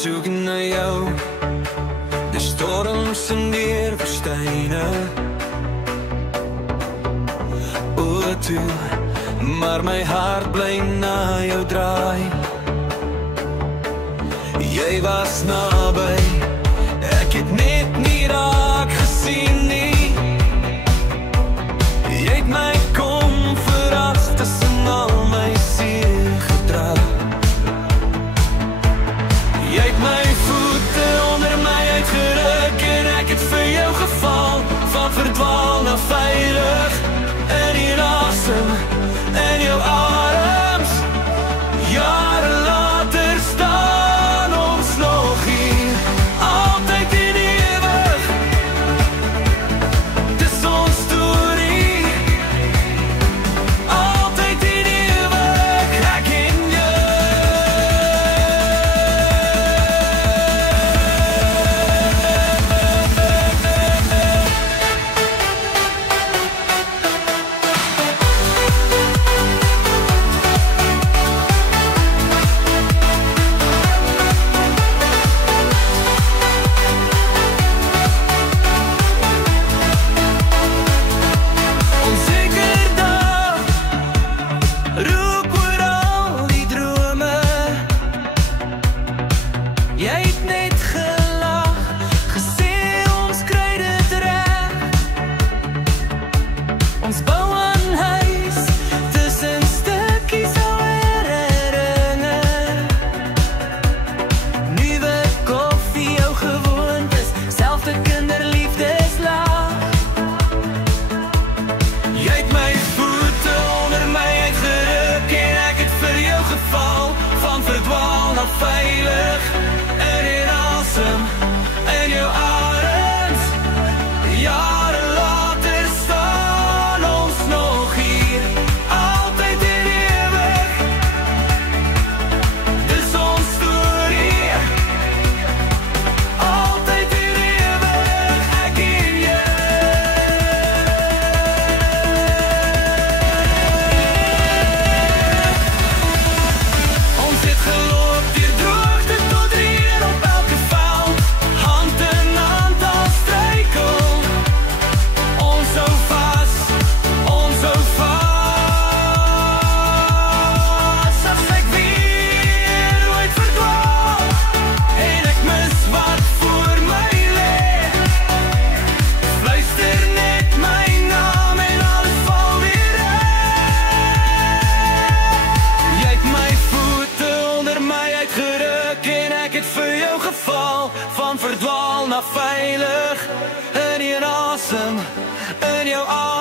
soek na jou. Die storms en die woestyne, o toe, maar my hart bly na jou draai. Jy was naby, ek het net nie raak gesien nie. Jy het my kom verras tussen al my seer gedra. Jy het my voete onder my uitgeruk en ek het vir jou geval, van verdwaal na veilig in die asem in jou arms. Jare later staan ons nog hier, altyd en ewig. Dis ons storie, altyd en ewig, ek en jy. Ons bou een huis tussen stukkies ou herinneringe. Nuwe koffie, jou gewoontes, selfde kinderliefdeslag. Jy het my voete onder my uitgeruk en ek het vir jou geval, van verdwaal na veilig in die asem in jou arms. Jare later staan ons nog hier, altyd en ewig. Dis ons storie, altyd en ewig, ek en jy. Ons het geloop deur droogte tot reën op elke veld, hand in hand als struikel. Ons hou vas, ons hou vas. As ek weer ooit verdwaal en ek mis wat voor my lê, fluister net my naam en alles val weer reg. Jy het my voete onder my uitgeruk en ek het vir jou geval, van verdwaal na veilig in die asem in jou arms.